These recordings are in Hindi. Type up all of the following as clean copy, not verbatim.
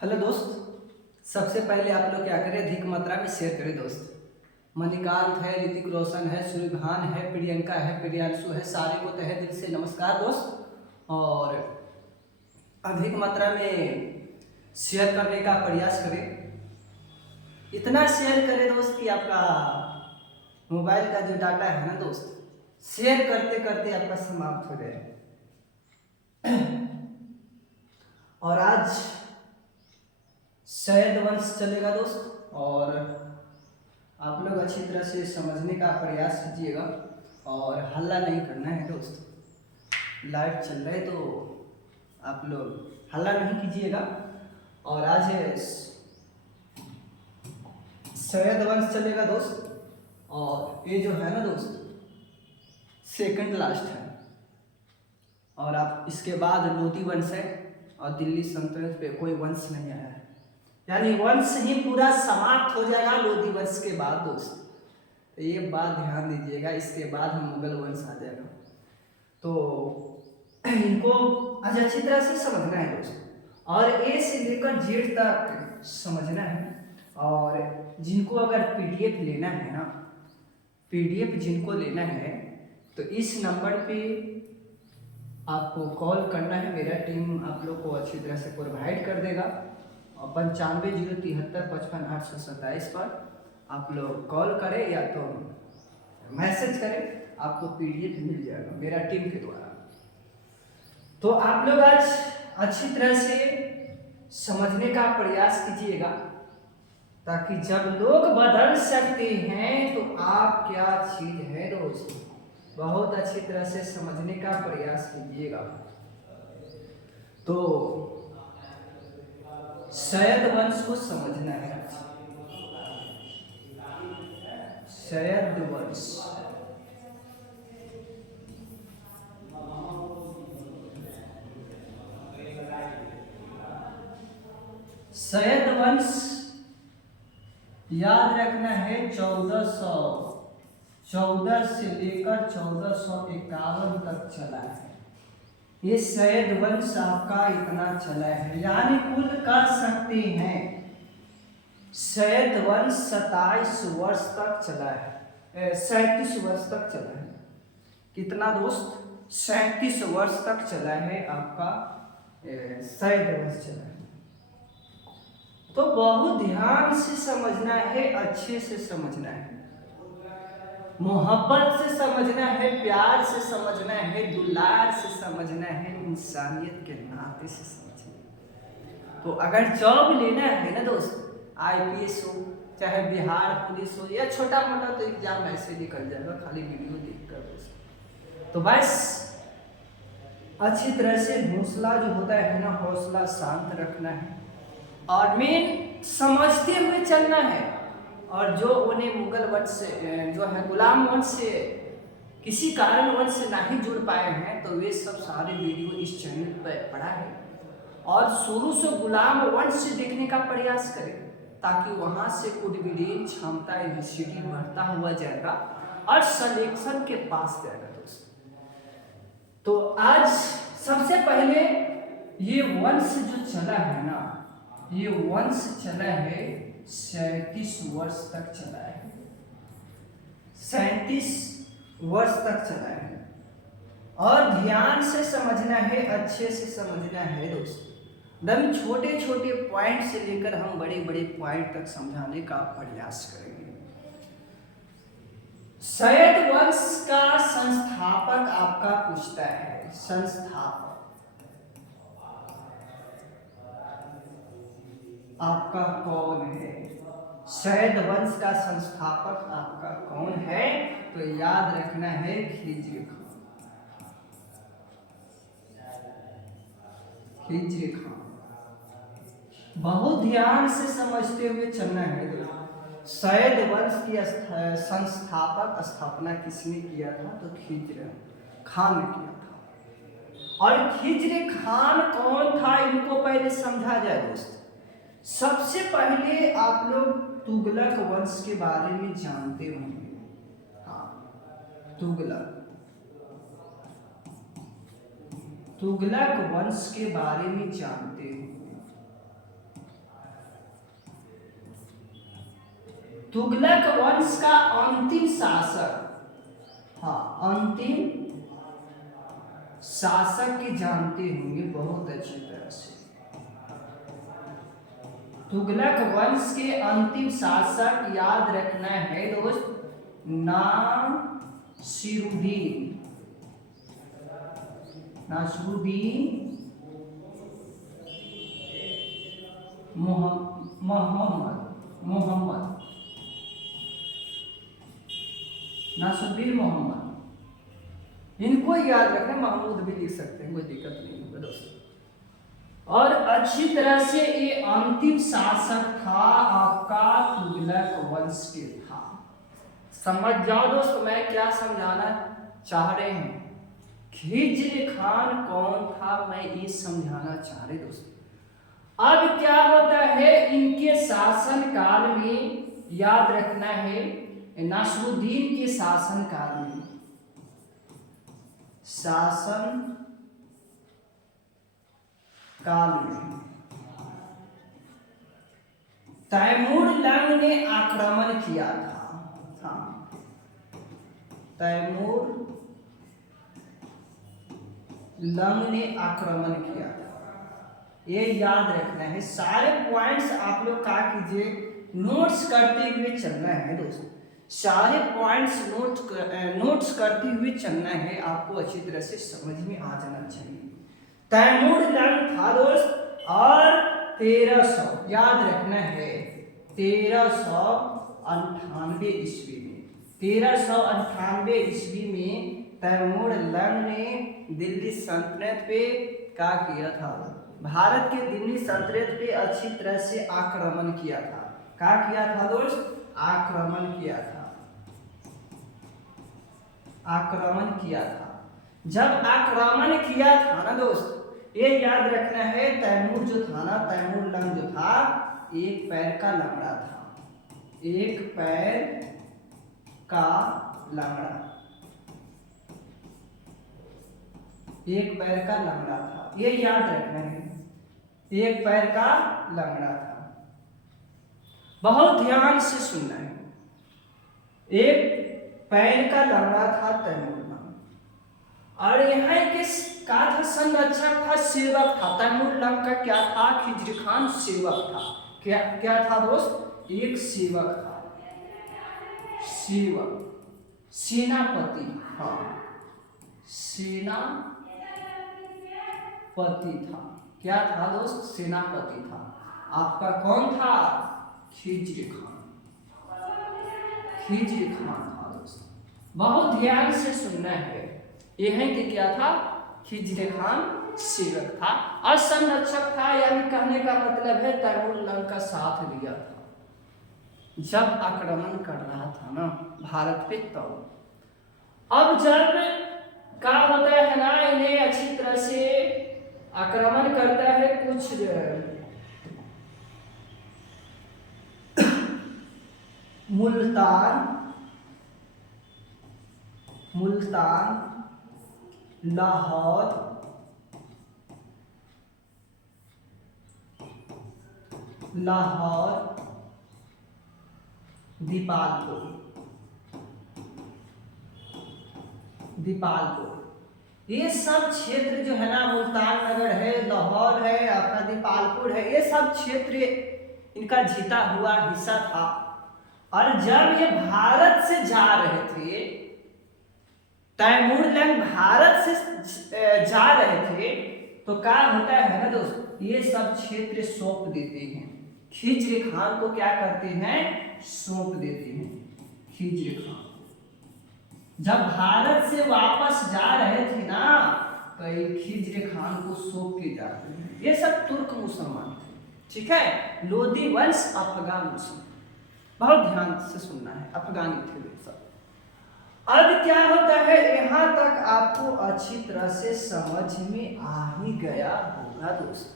हेलो दोस्त। सबसे पहले आप लोग क्या करें, अधिक मात्रा में शेयर करें दोस्त। मणिकांत है, ऋतिक रोशन है, सूर्यभान है, प्रियंका है, प्रियांशु है, सारे को तहे दिल से नमस्कार दोस्त। और अधिक मात्रा में शेयर करने का प्रयास करें। इतना शेयर करें दोस्त कि आपका मोबाइल का जो डाटा है ना दोस्त, शेयर करते करते आपका समाप्त हो जाए। और आज शयद वंश चलेगा दोस्त, और आप लोग अच्छी तरह से समझने का प्रयास कीजिएगा और हल्ला नहीं करना है दोस्त। लाइव चल रहा है तो आप लोग हल्ला नहीं कीजिएगा। और आज है शयद वंश चलेगा दोस्त, और ये जो है ना दोस्त सेकंड लास्ट है। और आप इसके बाद लोधी वंश है, और दिल्ली सल्तनत पे कोई वंश नहीं आया है, यानी वंश ही पूरा समाप्त हो जाएगा लोधी वंश के बाद दोस्त। तो ये बात ध्यान दीजिएगा, इसके बाद हम मुगल वंश आ जाएगा। तो इनको आज अच्छी तरह से समझना है दोस्त, और ए से लेकर जेड तक समझना है। और जिनको अगर पीडीएफ लेना है ना, पीडीएफ जिनको लेना है तो इस नंबर पे आपको कॉल करना है। मेरा टीम आप लोग को अच्छी तरह से प्रोवाइड कर देगा। 9503755827 पर आप लोग कॉल करें या तो मैसेज करें, आपको पीडीएफ मिल जाएगा मेरा टीम के द्वारा। तो आप लोग आज अच्छी तरह से समझने का प्रयास कीजिएगा, ताकि जब लोग बदल सकते हैं तो आप क्या चीज है दोस्तों, बहुत अच्छी तरह से समझने का प्रयास कीजिएगा। तो शयद वंश को समझना है। शयद वंश, शयद वंश याद रखना है 1414 से लेकर 1451 तक चला है। ये शयद वंश आपका इतना चला है, यानी कुल कह सकते हैं शयद वंश 27 वर्ष तक चला है, 37 वर्ष तक चला है। कितना दोस्त? 37 वर्ष तक चला है आपका शयद वंश चला है। तो बहुत ध्यान से समझना है, अच्छे से समझना है, मोहब्बत से समझना है, प्यार से समझना है, दुलार से समझना है, इंसानियत के नाते से समझना है। तो अगर जॉब लेना है ना दोस्त, आईपीएस हो चाहे बिहार पुलिस हो या छोटा मोटा तो एग्जाम ऐसे निकल जाएगा खाली वीडियो देखकर दोस्त। तो बस अच्छी तरह से हौसला जो होता है ना, हौसला शांत रखना है और मेन समझते हुए चलना है। और जो उन्हें मुगल वंश से जो है गुलाम वंश से किसी कारण वंश से नहीं जुड़ पाए हैं, तो वे सब सारे वीडियो इस चैनल पर पड़ा है, और शुरू से गुलाम वंश से देखने का प्रयास करें, ताकि वहां से कुछ क्षमता यूनिवर्सिटी बढ़ता हुआ जाएगा और सिलेक्शन के पास जाएगा दोस्त। तो आज सबसे पहले ये वंश जो चला है ना, ये वंश चला है 37 वर्ष तक चला है, 37 वर्ष तक चला है। और ध्यान से समझना है, अच्छे से समझना है दोस्त। एकदम छोटे छोटे पॉइंट से लेकर हम बड़े बड़े पॉइंट तक समझाने का प्रयास करेंगे। शयद वंश का संस्थापक आपका पूछता है, संस्थापक आपका कौन है? शयद वंश का संस्थापक आपका कौन है? तो याद रखना है खिज्र खान। खिज्र खान बहुत ध्यान से समझते हुए चलना है दोस्तों। शयद वंश की संस्थापक स्थापना किसने किया था? तो खिज्र खान ने किया था। और खिज्र खान कौन था, इनको पहले समझा जाए दोस्त। सबसे पहले आप लोग तुगलक वंश के बारे में जानते होंगे। हाँ, तुगलक वंश के बारे में जानते होंगे। तुगलक वंश का अंतिम शासक, हाँ अंतिम शासक की जानते होंगे बहुत अच्छी तरह से। तुगलक वंश के अंतिम शासक याद रखना है दोस्त, नासिरुद्दीन, नासिरुद्दीन मोहम्मद नासिरुद्दीन मोहम्मद, इनको याद रखना, महमूद भी लिख सकते हैं, कोई दिक्कत नहीं होगा दोस्तों। और अच्छी तरह से ये अंतिम शासक था आपका तुगलक वंश के था। समझ जाओ दोस्तों मैं क्या समझाना चाह रहे हैं। खिज्र खान कौन था मैं ये समझाना चाह रहे दोस्तों। अब क्या होता है इनके शासन काल में, याद रखना है नासिरुद्दीन के शासन काल में, शासन काल में तैमूर लंग ने आक्रमण किया था। हाँ, तैमूर लंग ने आक्रमण किया था, ये याद रखना है। सारे पॉइंट्स आप लोग क्या कीजिए, नोट्स करते हुए चलना है दोस्तों, सारे पॉइंट्स नोट्स करते हुए चलना है, आपको अच्छी तरह से समझ में आ जाना चाहिए। तैमूर लंग था दोस्त, और 1300 याद रखना है 1398 ईस्वी में, 1398 ईस्वी में तैमूर लंग ने दिल्ली सल्तनत पे क्या किया था, भारत के दिल्ली सल्तनत पे अच्छी तरह से आक्रमण किया था। क्या किया था दोस्त, आक्रमण किया था, आक्रमण किया था। जब आक्रमण किया था ना दोस्त, ये याद रखना है तैमूर जो था ना, तैमूर लंग जो था एक पैर का लंगड़ा था, एक पैर का लंगड़ा, एक पैर का लंगड़ा था, ये याद रखना है, एक पैर का लंगड़ा था। बहुत ध्यान से सुनना है, एक पैर का लंगड़ा था तैमूर लंग, और यहाँ किस का था, संरक्षक था, सेवक था। तैमूर लंग का क्या था, खिज्र खान सेवक था। क्या क्या था दोस्त, एक सेवक था, सेवक, सेनापति, हाँ सेनापति था। क्या था दोस्त, सेनापति था। आपका कौन था, खिज्र खान, खिज्र खान था दोस्त। बहुत ध्यान से सुनना है, यह है कि क्या था, खिज्र खान सेवक था और संरक्षक था, यानी कहने का मतलब है तैमूर लंग का साथ दिया था जब आक्रमण कर रहा था ना भारत पे। तो अब जब क्या होता है ना, इन्हें अच्छी तरह से आक्रमण करता है, कुछ मुल्तान, लाहौर, दीपालपुर, ये सब क्षेत्र जो है ना, मुल्तान नगर है, लाहौर है, अपना दीपालपुर है, ये सब क्षेत्र इनका जीता हुआ हिस्सा था। और जब ये भारत से जा रहे थे, तैमूर लंग भारत से जा रहे थे, तो क्या होता है ना दोस्त, ये सब क्षेत्र सौंप देते हैं खिज्र खान को। क्या करते हैं, सौंप देते हैं खिज्र खान। जब भारत से वापस जा रहे थे ना, तो ये खिज्र खान को सौंप के जाते हैं। ये सब तुर्क मुसलमान थे, ठीक है, लोदी वंश, अफगान मुसलमान। बहुत ध्यान से सुनना है, अफगानी थे वे सब। अब क्या होता है, यहाँ तक आपको अच्छी तरह से समझ में आ ही गया होगा दोस्त।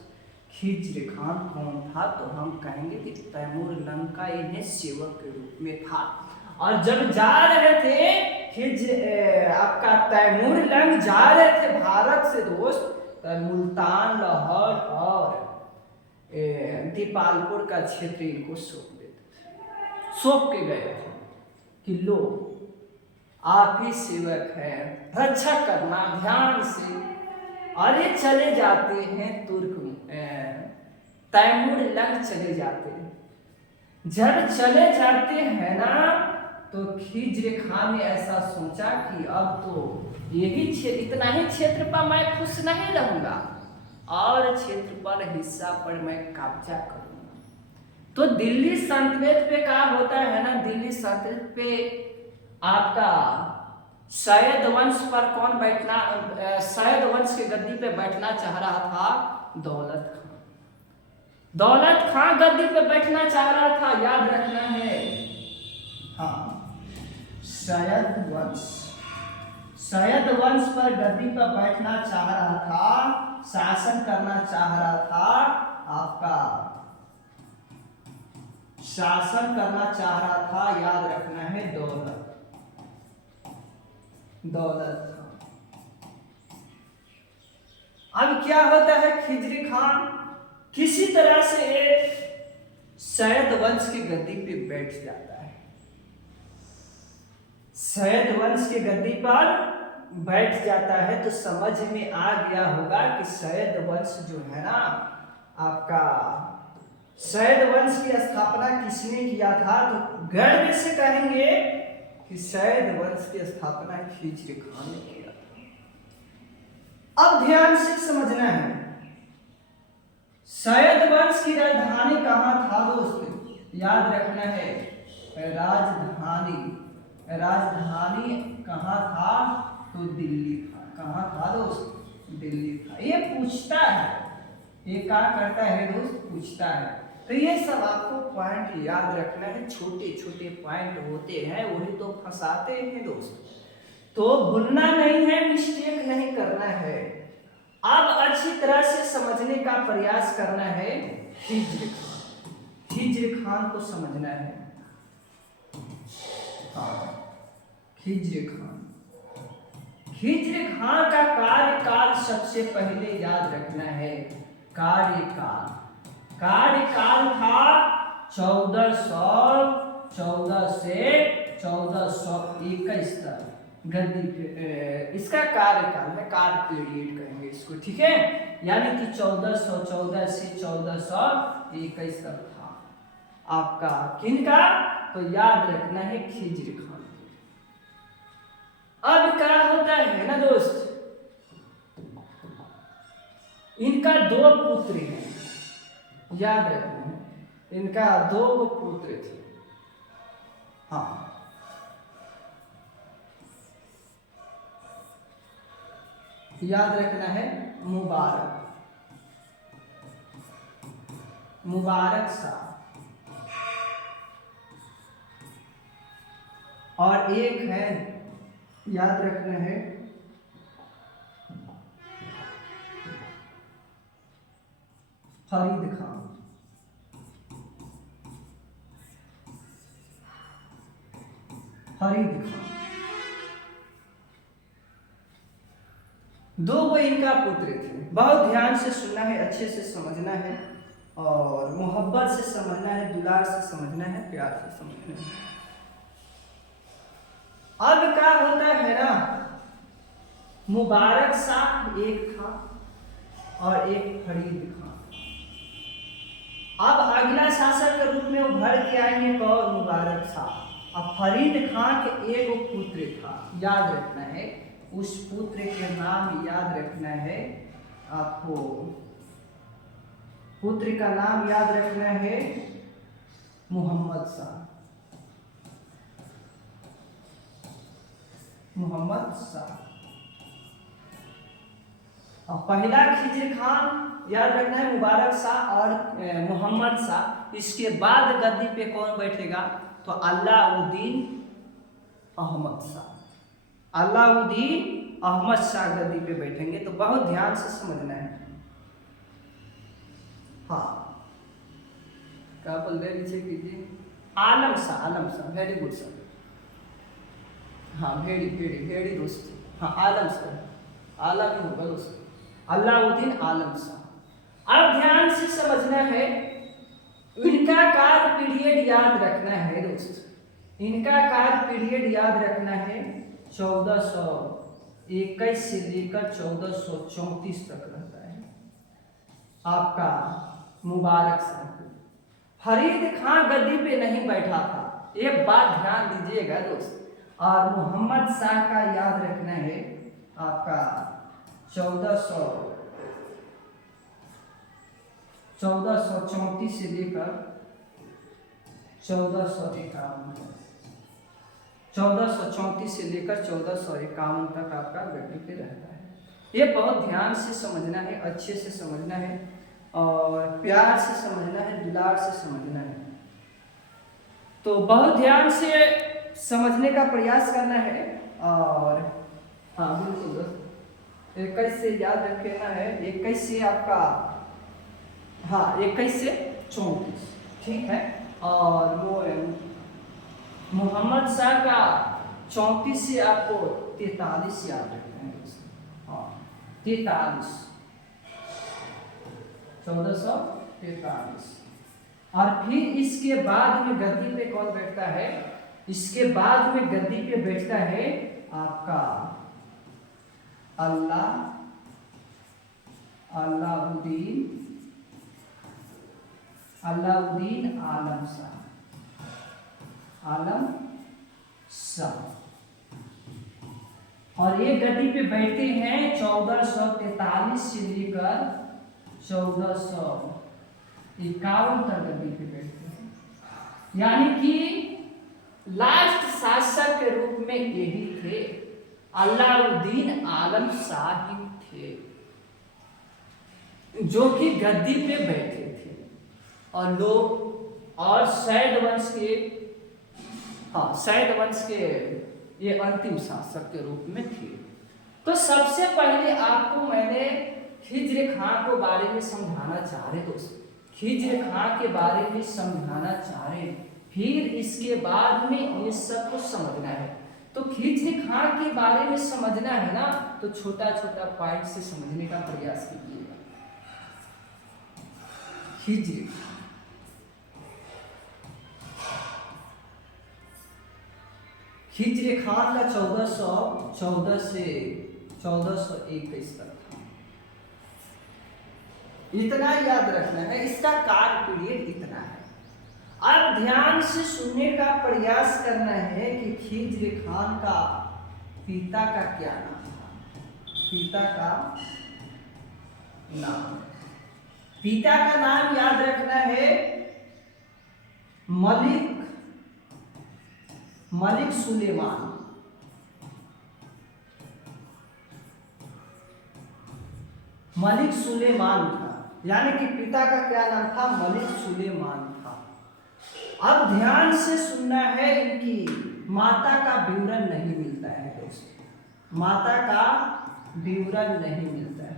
खिज्र खान कौन था, तो हम कहेंगे कि तैमूर लंग का इन्हें सेवक के रूप में था। और जब जा रहे थे आपका तैमूर लंग जा रहे थे भारत से दोस्त, तो मुल्तान, लाहौर और दीपालपुर का क्षेत्र इनको सौंप देते थे। सौंप के गए थे कि लो आप ही सेवक है, रक्षा करना ध्यान से। अरे चले जाते हैं तुर्क तैमूर लग चले जाते हैं। जब चले जाते हैं ना तो खिज्र खान ने ऐसा सोचा कि अब तो यही इतना ही क्षेत्र पर मैं खुश नहीं रहूंगा और क्षेत्र पर हिस्सा पर मैं कब्जा करूंगा। तो दिल्ली सल्तनत पे क्या होता है ना, दिल्ली सल्तनत पे आपका सैयद वंश पर कौन बैठना, सैयद वंश के गद्दी पे बैठना चाह रहा था, दौलत खान। दौलत खान गद्दी पे बैठना चाह रहा था, याद रखना है। हाँ, सैयद वंश पर गद्दी पर बैठना चाह रहा था, शासन करना चाह रहा था, आपका शासन करना चाह रहा था, याद रखना है, दौलत खान। अब क्या होता है, खिज्र खान किसी तरह से सैयद वंश की गद्दी पे बैठ जाता है। सैयद वंश की गद्दी पर बैठ जाता है तो समझ में आ गया होगा कि सैयद वंश जो है ना, आपका सैयद वंश की स्थापना किसने किया था, तो गर्व से कहेंगे कि सैयद वंश की स्थापना खिज्र खान ने किया था। अब ध्यान से समझना है, सैयद वंश की राजधानी कहाँ था दोस्त, याद रखना है, राजधानी कहाँ था, तो दिल्ली था। कहाँ था दोस्त, दिल्ली था। ये पूछता है, ये क्या करता है दोस्त, पूछता है। तो ये सब आपको पॉइंट याद रखना है, छोटे छोटे पॉइंट होते हैं, वही तो फंसाते हैं दोस्त। तो भूलना नहीं है, मिस्टेक नहीं करना है। अब अच्छी तरह से समझने का प्रयास करना है। खिज्र खान को समझना है। हाँ, खिज्र खान का कार्यकाल सबसे पहले याद रखना है। कार्यकाल था 1414 से 1421 तक गद्दी पे। इसका कार्यकाल में कार्य पीरियड कहेंगे इसको, ठीक है। यानी कि 1414 से 1421 तक था आपका किनका, तो याद रखना है खिज्र खान। अब क्या होता है ना दोस्त, इनका 2 पुत्र हैं, याद रखना है, इनका 2 पुत्र थे। हाँ, याद रखना है, मुबारक शाह, और एक है, याद रखना है, फरीद खान। दो वो इनका पुत्र थे। बहुत ध्यान से सुनना है, अच्छे से समझना है, और मोहब्बत से समझना है, दुलार से समझना है, प्यार से समझना है। अब क्या होता है ना, मुबारक शाह एक था और एक फरीद खान। अब अगला शासक के रूप में उभर के आएंगे कौन, मुबारक शाह। अब फरीद खान के एक पुत्र था, याद रखना है, उस पुत्र के नाम याद रखना है आपको, पुत्र का नाम याद रखना है मोहम्मद शाह। और पहला खिज्र खान याद रखना है, मुबारक शाह और मोहम्मद शाह। इसके बाद गद्दी पे कौन बैठेगा, तो अलाउद्दीन अहमद शाह। अलाउद्दीन अहमद शाह गद्दी पे बैठेंगे। तो बहुत ध्यान से समझना है। हाँ, क्या बोल रहे नीचे कीजिए, आलम शाह, वेरी गुड सर। हाँ, भेड़ी दोस्त। हाँ, आलम शाह, आलम ही होगा दोस्त, अलाउद्दीन आलम शाह। अब ध्यान से समझना है, इनका काल पीरियड याद रखना है दोस्त, इनका काल पीरियड याद रखना है 1421 से लेकर 1434 तक रहता है आपका मुबारक शाह। फरीद खां गद्दी पे नहीं बैठा था, एक बात ध्यान दीजिएगा दोस्त। और मोहम्मद शाह का याद रखना है आपका 1434 से लेकर 1434 से लेकर 1451 तक आपका गद्दी पे रहता है। ये बहुत ध्यान से समझना है, अच्छे से समझना है और प्यार से समझना है, दुलार से समझना है। तो बहुत ध्यान से समझने का प्रयास करना है। और हाँ बिल्कुल दोस्त, 21 से याद रखना है, 21 से आपका, हाँ 21 से 34, ठीक है। और वो मोहम्मद शाह का 34 से आपको 43 याद रखना है। हाँ 43, 1443। और फिर इसके बाद में गद्दी पे कौन बैठता है? इसके बाद में गद्दी पे बैठता है आपका अलाउद्दीन आलम शाह। और ये गद्दी पे बैठते हैं 1443 से लेकर 1451 तक गद्दी पे बैठते हैं। यानी कि लास्ट शासक के रूप में यही थे, अलाउद्दीन आलम शाह ही थे जो कि गद्दी पे बैठे थे। और लोग और सैद वंश के ये अंतिम शासक के रूप में थे। तो सबसे पहले आपको मैंने खिज्र खां के बारे में समझाना चाह रहे दोस्त, खिज्र खां के बारे में समझाना चाह रहे, फिर इसके बाद में ये सब कुछ समझना है। तो खिज्र खां के बारे में समझना है ना, तो छोटा छोटा पॉइंट से समझने का प्रयास कीजिएगा। खिज्र खान का 1414 से 1421 तक था। इतना याद रखना है, इसका काल पीरियड इतना है। अब ध्यान से सुनने का प्रयास करना है कि खिज्र खान का पिता का क्या नाम था। पिता का नाम याद रखना है मलिक सुलेमान। मलिक सुलेमान था, यानी कि पिता का क्या नाम था? मलिक सुलेमान था। अब ध्यान से सुनना है, इनकी माता का विवरण नहीं मिलता है दोस्त, माता का विवरण नहीं मिलता है,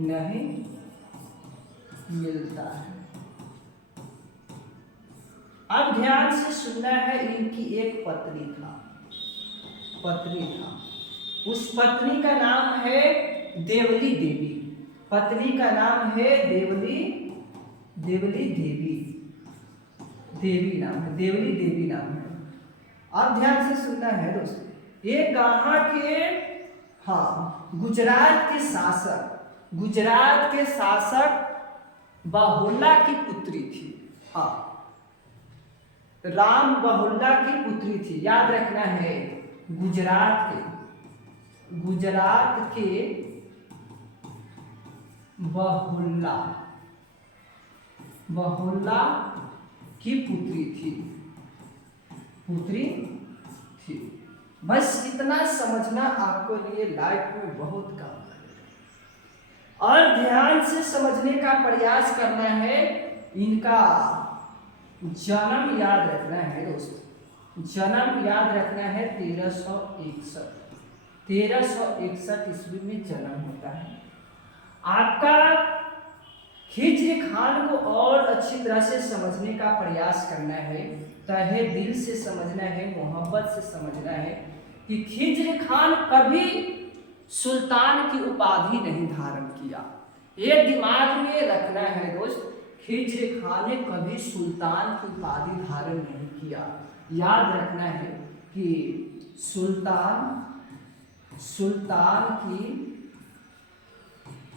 नहीं मिलता है। अब ध्यान से सुनना है, इनकी एक पत्नी था, उस पत्नी का नाम है देवली देवी। पत्नी का नाम है देवली देवी नाम है। अब ध्यान से सुनना है दोस्तों, ये कहाँ के, हाँ गुजरात के शासक बहुल्ला की पुत्री थी। हाँ राम बहुल्ला की पुत्री थी, याद रखना है। गुजरात के बहुल्ला की पुत्री थी। बस इतना समझना आपको लिए लाइफ में बहुत काम करेगा। और ध्यान से समझने का प्रयास करना है। इनका जन्म याद रखना है दोस्तों, जन्म याद रखना है 1361 ईस्वी में जन्म होता है आपका। खिज्र खान को और अच्छी तरह से समझने का प्रयास करना है, तहे दिल से समझना है, मोहब्बत से समझना है कि खिज्र खान कभी सुल्तान की उपाधि नहीं धारण किया। ये दिमाग में रखना है दोस्त। खिज्र खां ने कभी सुल्तान की उपाधि धारण नहीं किया। याद रखना है कि सुल्तान की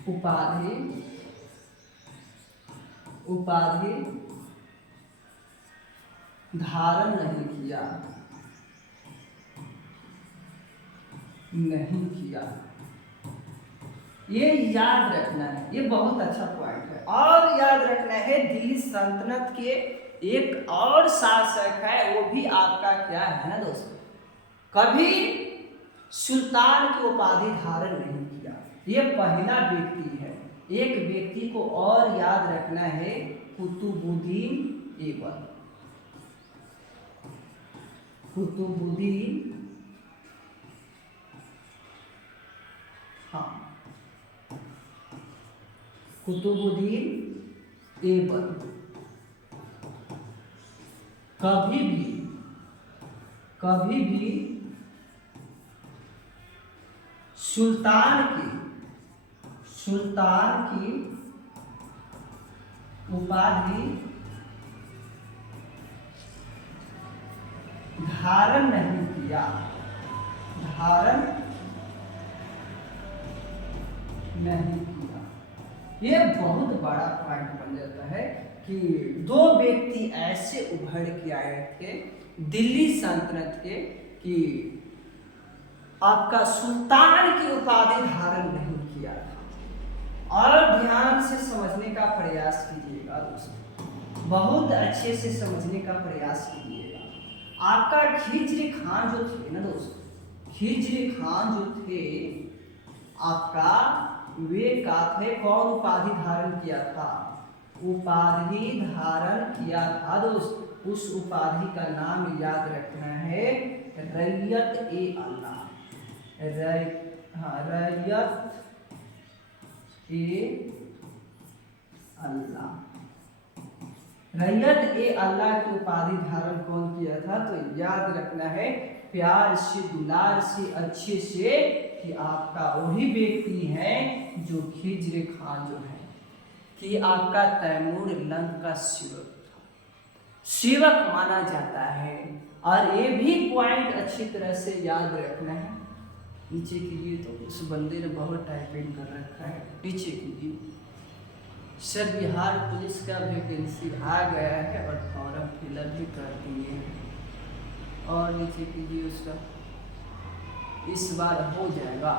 उपाधि धारण नहीं किया। ये याद रखना है, ये बहुत अच्छा पॉइंट है। और याद रखना है दिल्ली सल्तनत के एक और शासक है, वो भी आपका क्या है ना दोस्तों, कभी सुल्तान की उपाधि धारण नहीं किया। ये पहला व्यक्ति है। एक व्यक्ति को और याद रखना है, कुतुबुद्दीन ऐबक। कुतुबुद्दीन ऐबक कभी भी सुल्तान की उपाधि धारण नहीं किया। ये बहुत बड़ा पॉइंट बन जाता है कि दो व्यक्ति ऐसे उभर के आए थे दिल्ली सल्तनत के कि आपका सुल्तान की उपाधि धारण नहीं किया था। और ध्यान से समझने का प्रयास कीजिएगा दोस्तों, बहुत अच्छे से समझने का प्रयास कीजिएगा। आपका खिज्र खां जो थे ना दोस्तों, खिज्र खां जो थे आपका, वे का थे कौन उपाधि धारण किया था? उपाधि धारण किया था दोस्त। उस उपाधि का नाम याद रखना है रैयत ए अल्लाह। रैयत ए अल्लाह की उपाधि धारण कौन किया था? तो याद रखना है प्यार से, दुलार से, अच्छे से, कि आपका वही व्यक्ति है जो खिज्र खां जो है कि आपका तैमूर लंग का सेवक माना जाता है। और ये भी पॉइंट अच्छी तरह से याद रखना है। नीचे कीजिए, तो उस बंदे ने बहुत टाइपिंग कर रखा है, नीचे कीजिए। सर बिहार पुलिस का वैकेंसी आ गया है और फॉर्म फिलअप भी कर दिए हैं। और नीचे कीजिए उसका, इस बार हो जाएगा।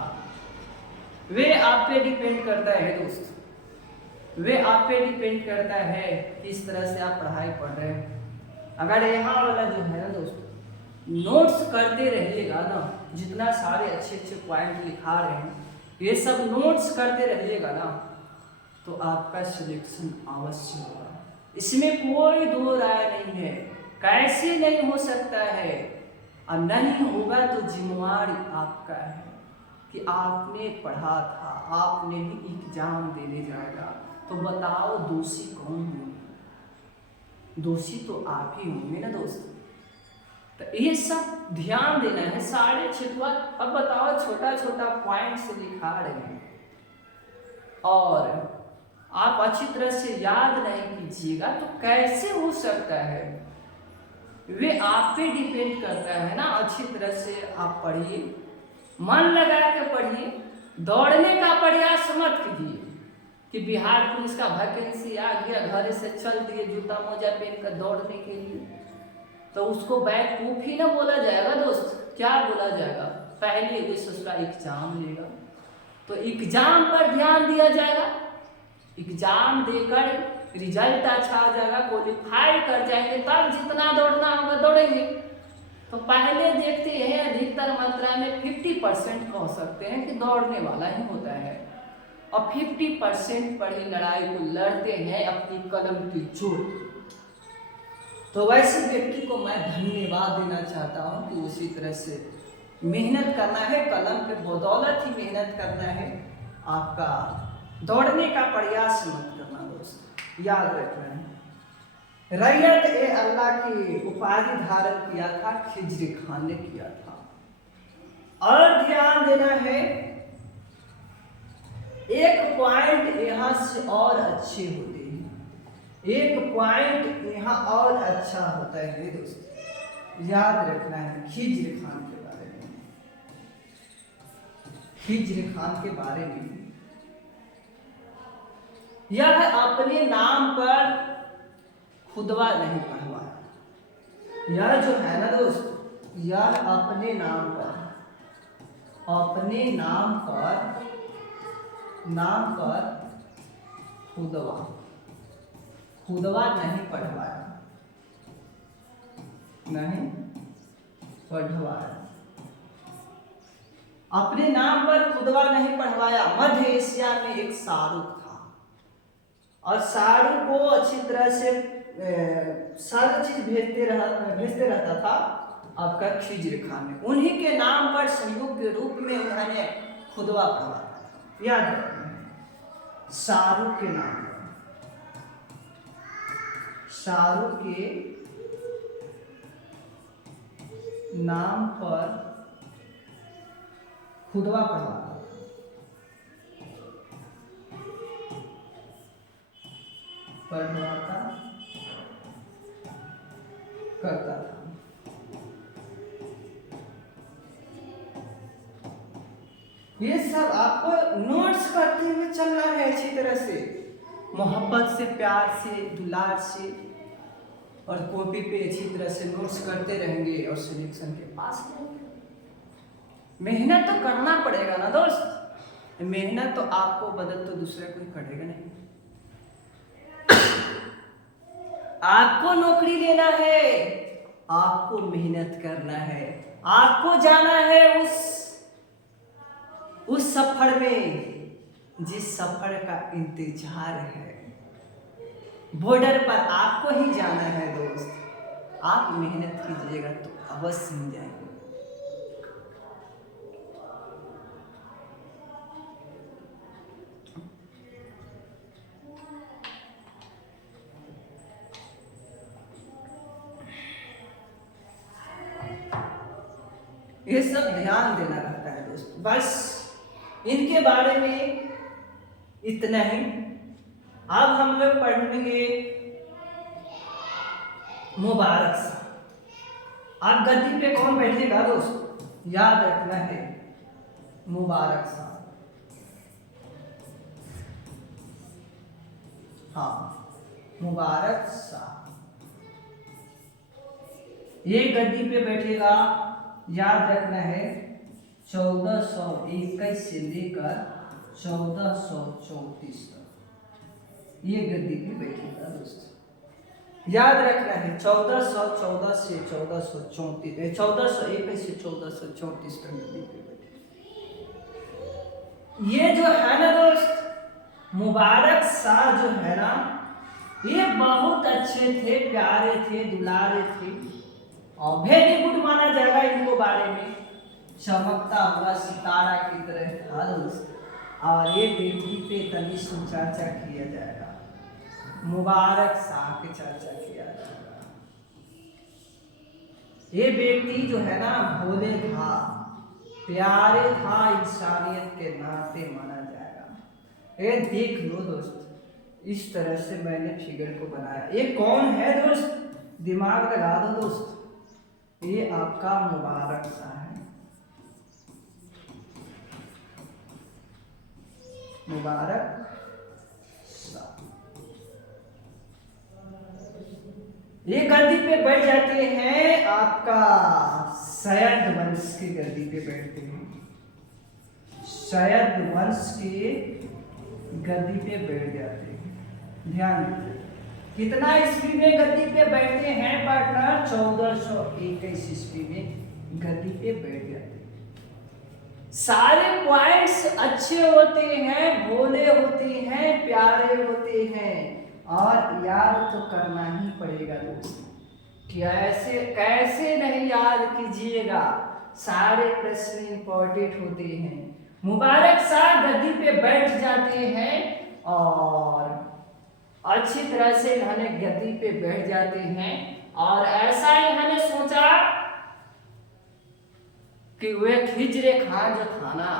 वे आप पे डिपेंड करता है दोस्त, वे आप पे डिपेंड करता है किस तरह से आप पढ़ाई पढ़ रहे हैं। अगर यहाँ वाला जो है ना दोस्तों, नोट्स करते रहिएगा ना, जितना सारे अच्छे अच्छे पॉइंट लिखा रहे हैं, ये सब नोट्स करते रहिएगा ना, तो आपका सिलेक्शन अवश्य होगा। इसमें कोई दो राय नहीं है। कैसे नहीं हो सकता है? और नहीं होगा तो जिम्मेवारी आपका है कि आपने पढ़ा था, आपने ही एग्जाम देने जाएगा, तो बताओ दोषी कौन होंगे? दोषी तो आप ही होंगे ना दोस्त। तो ये सब ध्यान देना है। साढ़े छिटवा, अब बताओ, छोटा छोटा पॉइंट से लिखा रहे हैं और आप अच्छी तरह से याद नहीं कीजिएगा तो कैसे हो सकता है? वे आप पे डिपेंड करता है ना। अच्छी तरह से आप पढ़िए, मन लगा के पढ़िए, दौड़ने का प्रयास मत कीजिए कि बिहार पुलिस का वैकेंसी आ गया, घर से चल दिए जूता मोजा पहन कर दौड़ने के लिए, तो उसको बैकूफी ना बोला जाएगा दोस्त। क्या बोला जाएगा? पहले उसका एग्जाम लेगा, तो एग्जाम पर ध्यान दिया जाएगा। एग्जाम देकर रिजल्ट अच्छा आ जाएगा, क्वालिफाई कर जाएंगे, तब जितना दौड़ना होगा दौड़ेंगे। तो पहले देखते हैं अधिकतर मात्रा में 50% कह सकते हैं कि दौड़ने वाला ही होता है, और 50% पर ही लड़ाई को लड़ते हैं अपनी कलम की जोर। तो वैसे व्यक्ति को मैं धन्यवाद देना चाहता हूँ कि उसी तरह से मेहनत करना है, कलम के बदौलत ही मेहनत करना है। आपका दौड़ने का प्रयास मत करना दोस्त, याद रखना है। रैयत ए अल्लाह की उपाधि धारण किया था खिज्र खां ने किया था। और ध्यान देना है, एक पॉइंट यहाँ से और अच्छे होते हैं। एक पॉइंट यहाँ और अच्छा होता है दोस्तों, याद रखना है खिज्र खान के बारे में। खिज्र खान के बारे में, यह अपने नाम पर खुदवा नहीं पढ़वाया। यह जो है ना दोस्त, यह अपने नाम पर खुदवा नहीं पढ़वाया, अपने नाम पर खुदवा नहीं पढ़वाया। मध्य एशिया में एक शाहरुख था, और शाहरुख को अच्छी तरह से सारी चीज भेजते रहता था आपका खिज्र खान ने। उन्हीं के नाम पर संयोग के रूप में उन्होंने खुदवा पढ़वाया। याद रखना, शाहरुख के नाम पर, शाहरुख के नाम पर खुदवा पढ़वाता करता था। ये सब आपको नोट्स करते हुए चलना है अच्छी तरह से, मोहब्बत से, प्यार से, दुलार से, और कॉपी पे अच्छी तरह से नोट्स करते रहेंगे और सिलेक्शन के पास रहेंगे। मेहनत तो करना पड़ेगा ना दोस्त, मेहनत तो आपको बदल तो दूसरा कोई करेगा नहीं। आपको नौकरी लेना है, आपको मेहनत करना है, आपको जाना है उस सफर में जिस सफर का इंतजार है। बॉर्डर पर आपको ही जाना है दोस्त। आप मेहनत कीजिएगा तो अवश्य मिल जाएंगे। ये सब ध्यान देना रहता है दोस्त। बस इनके बारे में इतना ही। अब हम लोग पढ़ेंगे मुबारक साहब। आप गद्दी पे कौन बैठेगा दोस्त, याद रखना है, मुबारक साहब। हाँ, मुबारक साहब ये गद्दी पे बैठेगा। याद रखना है 1421 से लेकर 1434 तक ये गद्दी पे बैठेगा दोस्तों। याद रखना है 1414 से 1434, 1421 से 1434 तक गद्दी पे बैठेगा। ये जो है ना दोस्त, मुबारक शाह जो है ना, ये बहुत अच्छे थे, प्यारे थे, दुलारे थे, और वेरी गुड माना जाएगा इनको बारे में। चमकता हुआ सितारा की तरह था दोस्त। और ये व्यक्ति पे तभी चर्चा किया जाएगा, मुबारक शाह की चर्चा किया जाएगा। ये व्यक्ति जो है ना, भोले था, प्यारे था, इंसानियत के नाते माना जाएगा। ये देख लो दोस्त, इस तरह से मैंने फिगर को बनाया। ये कौन है दोस्त, दिमाग लगा दो दोस्त, ये आपका मुबारक शाह है। मुबारक शाह ये गद्दी पे बैठ जाते हैं, आपका सैयद वंश की गद्दी पे बैठते हैं। सैयद वंश के गद्दी पे बैठ जाते हैं। ध्यान दीजिए कितना ईस्वी में गद्दी पे बैठते हैं पार्टनर, 1421 ईस्वी में गद्दी पे बैठ जाते हैं। सारे पॉइंट्स अच्छे होते हैं, भोले होते हैं, प्यारे होते हैं, और याद तो करना ही पड़ेगा दोस्तों। कैसे नहीं याद कीजिएगा, सारे प्रश्न इंपॉर्टेंट होते हैं। मुबारक शाह गद्दी पे बैठ जाते हैं और अच्छी तरह से इन्होंने गद्दी पे बैठ जाते हैं, और ऐसा इन्होंने सोचा कि वह खिज्र खान जो था ना,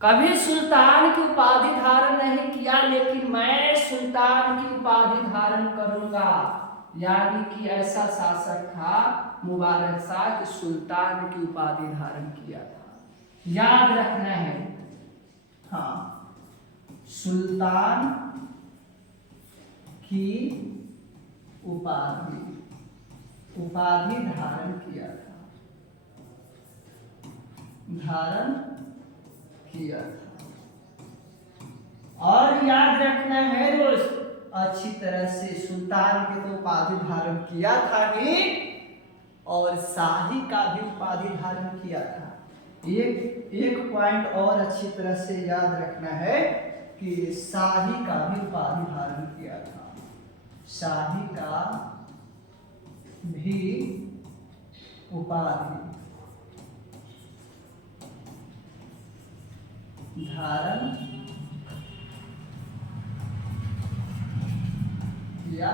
कभी सुल्तान की उपाधि धारण नहीं किया, लेकिन मैं सुल्तान की उपाधि धारण करूंगा। यानी कि ऐसा शासक था मुबारक शाह कि सुल्तान की उपाधि धारण किया था। याद रखना है, हाँ, सुल्तान की उपाधि धारण किया था, और याद रखना है दोस्त अच्छी तरह से, सुल्तान के तो उपाधि धारण किया था ही, और शाही का भी उपाधि धारण किया था। एक पॉइंट और अच्छी तरह से याद रखना है कि शाही का भी उपाधि धारण किया था, शाही का भी उपाधि धारण किया,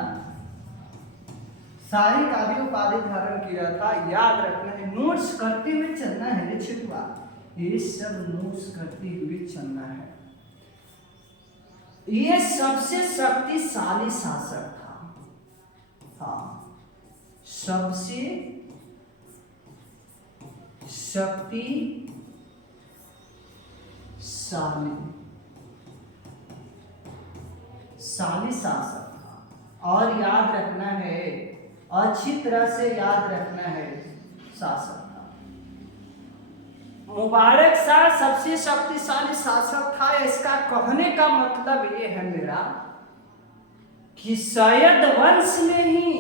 शाही का भी उपाधि धारण किया था। याद रखना है, नोट्स करते हुए चलना है रे छिटवा, ये सब नोट्स करते हुए चलना है। ये सबसे शक्तिशाली शासक था, हाँ, सबसे शक्तिशाली शासक था। और याद रखना है, अच्छी तरह से याद रखना है, शासक था मुबारक शाह, सबसे शक्तिशाली शासक था। इसका कहने का मतलब ये है मेरा कि सैयद वंश में ही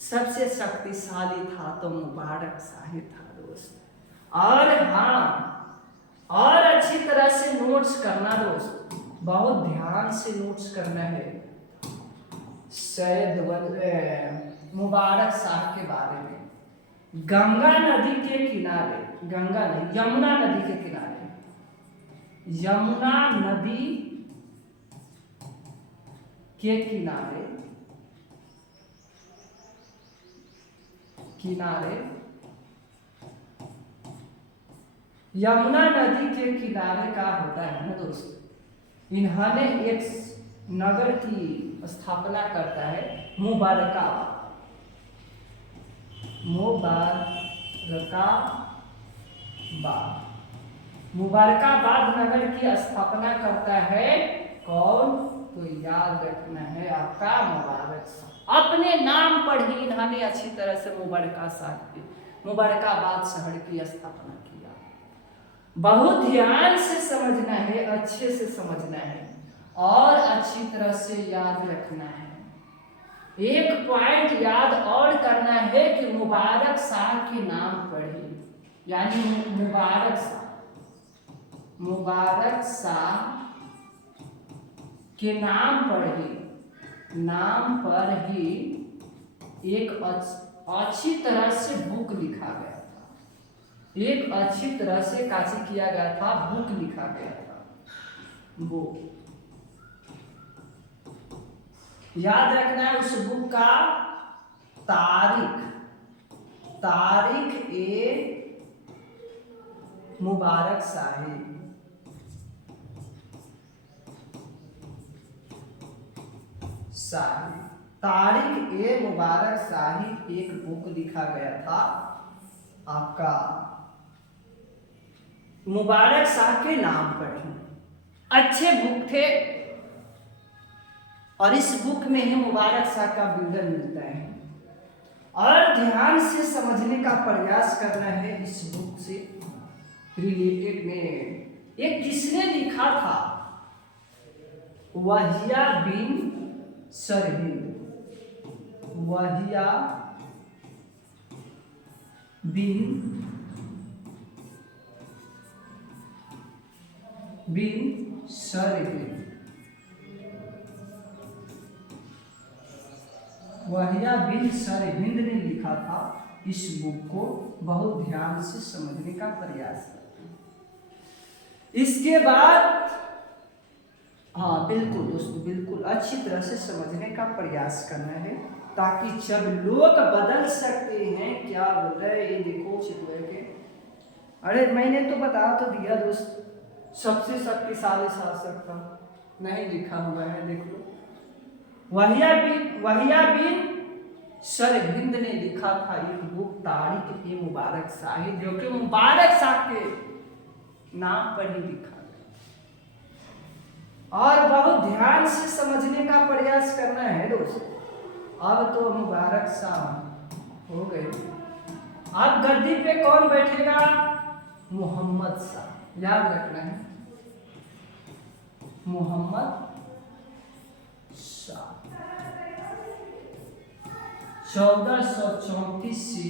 सबसे शक्तिशाली था तो मुबारक शाह था दोस्त। और हाँ, और अच्छी तरह से नोट्स करना दोस्त, बहुत ध्यान से नोट्स करना है सैयद मुबारक शाह के बारे में। गंगा नदी के किनारे, गंगा नहीं, यमुना नदी के किनारे, यमुना नदी के किनारे यमुना नदी के किनारे का होता है ना दोस्त, इन्होंने एक नगर की स्थापना करता है मुबारकाबाद नगर की स्थापना करता है कौन? तो याद रखना है आपका मुबारक शाह। अपने नाम पर ही इन्होंने अच्छी तरह से मुबारकाबाद शहर की स्थापना किया। बहुत ध्यान से समझना है, अच्छे से समझना है और अच्छी तरह से याद रखना है। एक पॉइंट याद और करना है कि मुबारक शाह के नाम पर ही, यानी मुबारक शाह के नाम पर ही एक अच्छी तरह से बुक लिखा गया था, एक अच्छी तरह से काशी किया गया था, बुक लिखा गया था। बुक याद रखना है, उस बुक का तारीख ए मुबारक शाही, तारीख ए मुबारक शाही एक बुक लिखा गया था आपका मुबारक शाह के नाम पर ही। अच्छे बुक थे और इस बुक में ही मुबारक शाह का विवरण मिलता है। और ध्यान से समझने का प्रयास करना है इस बुक से रिलेटेड में। ये किसने लिखा था? वहिया बिन सरहिंद, वहिया बिन सरहिंद, वहिया बिन सरहिंद ने लिखा था इस बुक को। बहुत ध्यान से समझने का प्रयास करना। इसके बाद हाँ बिल्कुल दोस्तों, बिल्कुल अच्छी तरह से समझने का प्रयास करना है ताकि जब लोग बदल सकते हैं, क्या बोल रहे हैं ये देखो चितवे के, अरे मैंने तो बता तो दिया दोस्त, सबसे शक्तिशाली शासक था, नहीं लिखा हुआ है देख लो। वहिया बिन सरहिंद ने लिखा था एक बुक तारिक ए मुबारक शाही, जो कि मुबारक शाह के नाम पर ही लिखा गया। और बहुत ध्यान से समझने का प्रयास करना है दोस्त। अब तो मुबारक शाह हो गए, अब गद्दी पे कौन बैठेगा? मोहम्मद शाह, याद रखना है, मोहम्मद शाह। 1434 से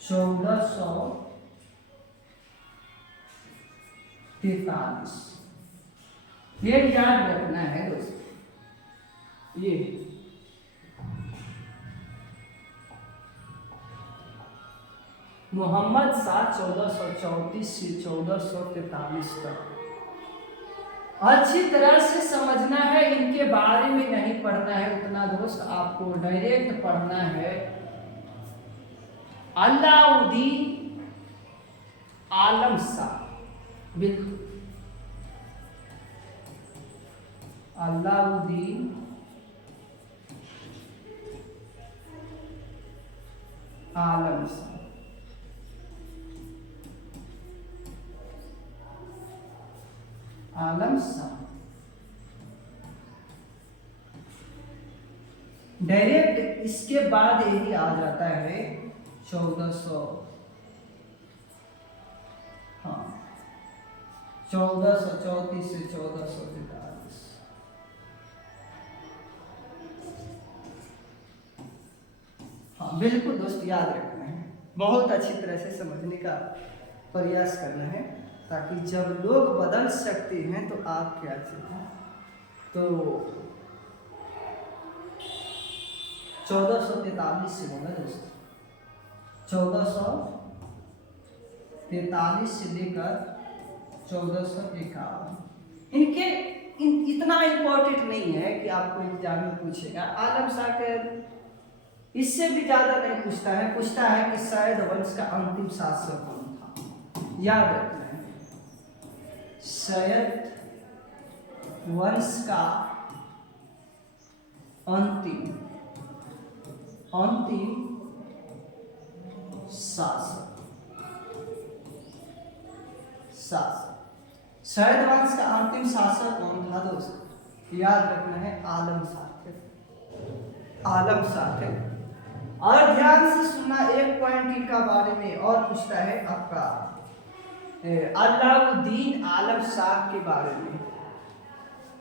1443, ये याद रखना है दोस्त। ये मोहम्मद शाह 1434 से 1443 तक अच्छी तरह से समझना है, इनके बारे में नहीं पढ़ना है उतना दोस्त, आपको डायरेक्ट पढ़ना है। अलाउद्दीन आलम शाह, बिल्कुल अलाउद्दीन आलम शाह। आलम शाह डायरेक्ट इसके बाद यही आ जाता है 1400, हाँ 1434 से 1443। हाँ बिल्कुल दोस्त, याद रखना है, बहुत अच्छी तरह से समझने का प्रयास करना है, ताकि जब लोग बदल सकते हैं तो आप क्या चीज़। तो 1443 से बोला दोस्तों, 1443 से लेकर 1451, इनके इतना इम्पोर्टेंट नहीं है कि आपको एग्जाम में पूछेगा। आलम शाह के इससे भी ज्यादा नहीं पूछता है कि सैयद वंश का अंतिम शासक कौन था, याद रखना है। सैयद वंश का अंतिम शासक सैयद वंश का अंतिम शासक कौन था दोस्त? याद रखना है, आलम शाह थे। और ध्यान से सुनना, एक पॉइंट इनका बारे में और पूछता है आपका अलाउद्दीन आलम शाह के बारे में।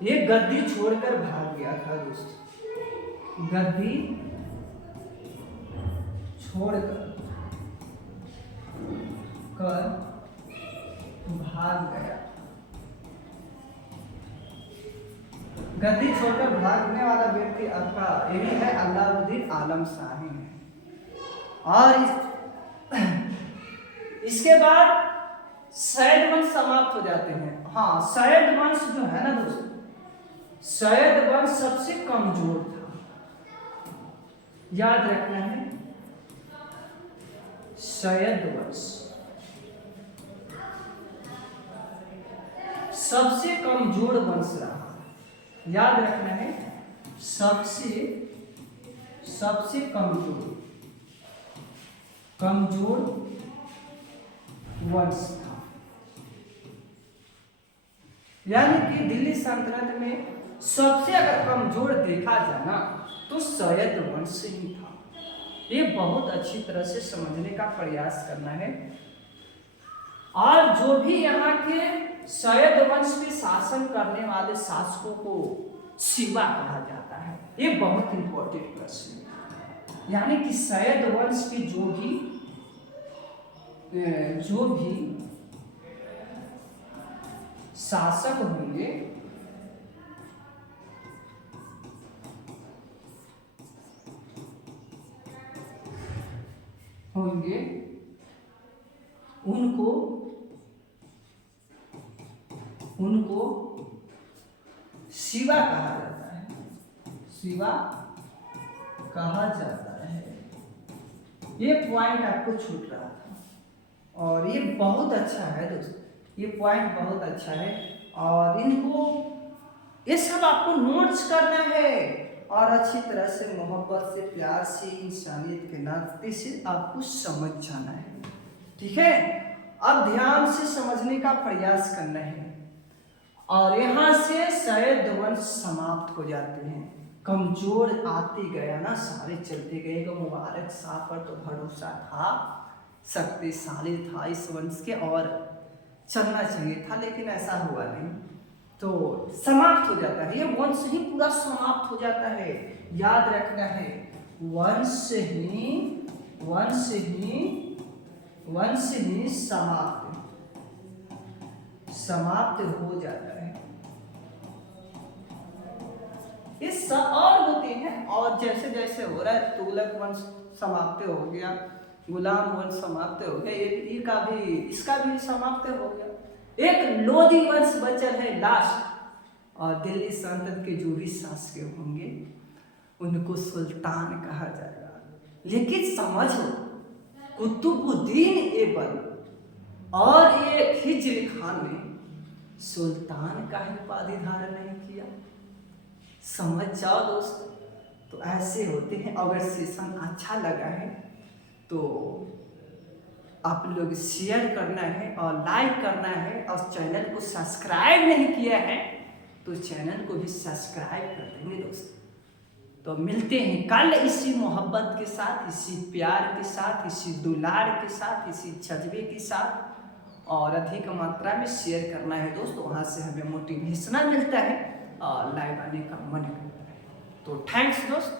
ये गद्दी छोड़कर भाग गया था दोस्त, गद्दी छोड़कर भाग गया। गद्दी छोड़कर भागने वाला व्यक्ति आपका यही है, अलाउद्दीन आलम शाह है। और इसके बाद सैयद वंश समाप्त हो जाते हैं। हाँ, सैयद वंश जो है ना दोस्तों, सैयद वंश सबसे कमजोर था, याद रखना है। सैयद वंश सबसे कमजोर वंश रहा, याद रखना है, सबसे कमजोर वंश था। यानी कि दिल्ली सल्तनत में सबसे अगर कमजोर देखा जाए ना तो सैयद वंश ही था। ये बहुत अच्छी तरह से समझने का प्रयास करना है। और जो भी यहाँ के सैयद वंश पे शासन करने वाले शासकों को शिवा कहा जाता है, ये बहुत इंपॉर्टेंट प्रश्न है। यानी कि सैयद वंश के जो भी शासक होंगे उनको शिवा कहा जाता है, शिवा कहा जाता है। ये पॉइंट आपको छूट रहा था। और ये बहुत अच्छा है दोस्त, ये पॉइंट बहुत अच्छा है। और इनको ये सब आपको नोट्स करना है और अच्छी तरह से मोहब्बत से, प्यार से, इंसानियत के नाते से आपको समझ जाना है। ठीक है, अब ध्यान से समझने का प्रयास करना है। और यहाँ से शायद वंश समाप्त हो जाते हैं। कमजोर आते गया ना, सारे चलते गए। तो मुबारक शाह पर तो भरोसा था, शक्तिशाली था इस वंश के और चलना चाहिए था, लेकिन ऐसा हुआ नहीं, तो समाप्त हो जाता है। ये वंश ही पूरा समाप्त हो जाता है। याद रखना है, वंश ही समाप्त हो जाता है। ये सब और होते हैं, और जैसे जैसे हो रहा है, तुगलक वंश समाप्त हो गया, गुलाम वंश समाप्त हो गया, इसका भी समाप्त हो गया। एक लोधी वंश बचल है लास्ट, और दिल्ली सल्तनत के जो भी शासक होंगे उनको सुल्तान कहा जाएगा। लेकिन समझो, कुतुबुद्दीन ऐबक और एक हिज्र खान ने सुल्तान का ही उपाधि धारण नहीं किया। समझ जाओ दोस्त, तो ऐसे होते हैं। अगर सेशन अच्छा लगा है तो आप लोग शेयर करना है और लाइक करना है, और चैनल को सब्सक्राइब नहीं किया है तो चैनल को भी सब्सक्राइब कर देंगे दोस्त। तो मिलते हैं कल इसी मोहब्बत के साथ, इसी प्यार के साथ, इसी दुलार के साथ, इसी जज्बे के साथ। और अधिक मात्रा में शेयर करना है दोस्त, वहाँ से हमें मोटिवेशन मिलता है और लाइव आने का मन करता है। तो थैंक्स दोस्त।